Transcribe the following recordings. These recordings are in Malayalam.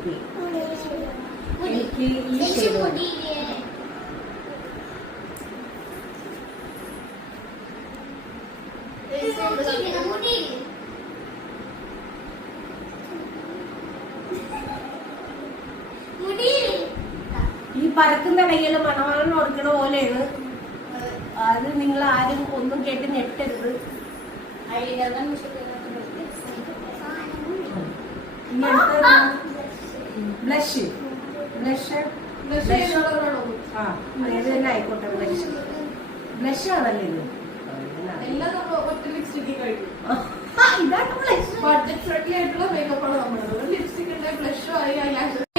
കുട്ടി. എനിക്ക് ഈ ഷെയ്ഡ് ഈ പറക്കുന്ന ഇടയിൽ മണവാളൻ കൊടുക്കണ പോലെയാണ്. അത് നിങ്ങൾ ആരും ഒന്നും കേട്ട് ഞെട്ടരുത്. ബ്ലഷ് ആ ഏത് തന്നെ ആയിക്കോട്ടെ. ബ്ലഷ് ആണല്ലേ ഇത്.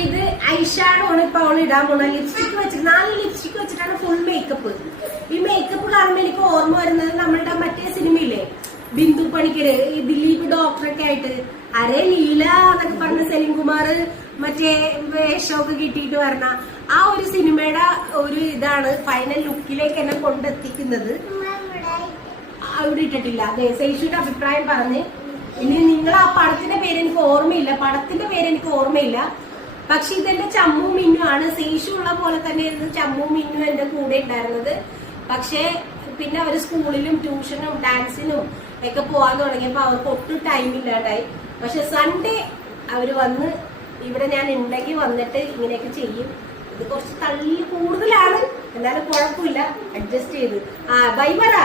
ഇത് ഐഷാഡോ ആണ് ഇപ്പൊ അവള് ഇടാൻ പോണ. ലിപ്സ്റ്റിക് വെച്ചിട്ട് 4 ലിപ്സ്റ്റിക് വെച്ചിട്ടാണ് ഫുൾ മേക്കപ്പ്. ഈ മേക്കപ്പ് കാണുമ്പോ എനിക്ക് ഓർമ്മ വരുന്നത് നമ്മളുടെ മറ്റേ സിനിമയില്ലേ ബിന്ദു പണിക്കര്, ഈ ദിലീപ് ഡോക്ടറൊക്കെ ആയിട്ട് അരേ ലീല എന്നൊക്കെ പറഞ്ഞ സെലിം കുമാർ മറ്റേ വേഷമൊക്കെ കിട്ടിയിട്ട് പറഞ്ഞ ആ ഒരു സിനിമയുടെ ഒരു ഇതാണ് ഫൈനൽ ലുക്കിലേക്ക് എന്നെ കൊണ്ടെത്തിക്കുന്നത്. അവിടെ ഇട്ടിട്ടില്ല. അതെ, സേഷുയുടെ അഭിപ്രായം പറഞ്ഞ്. ഇനി നിങ്ങൾ ആ പടത്തിന്റെ പേര് എനിക്ക് ഓർമ്മയില്ല. പക്ഷെ ഇതെന്റെ ചമ്മു മിന്നു ആണ്. സേഷു ഉള്ള പോലെ തന്നെ ചമ്മു മിന്നു എന്റെ കൂടെ ഉണ്ടായിരുന്നത്. പക്ഷെ പിന്നെ അവര് സ്കൂളിലും ട്യൂഷനും ഡാൻസിനും ഒക്കെ പോവാൻ തുടങ്ങിയപ്പോ അവർക്ക് ഒട്ടും ടൈം ഇല്ലാണ്ടായി. പക്ഷെ സൺഡേ അവര് വന്ന് ഇവിടെ ഞാൻ ഉണ്ടെങ്കിൽ വന്നിട്ട് ഇങ്ങനെയൊക്കെ ചെയ്യും. ഇത് കുറച്ച് തള്ളി കൂടുതലാണ്, എന്നാലും കുഴപ്പമില്ല, അഡ്ജസ്റ്റ് ചെയ്ത്. ബൈ പറ.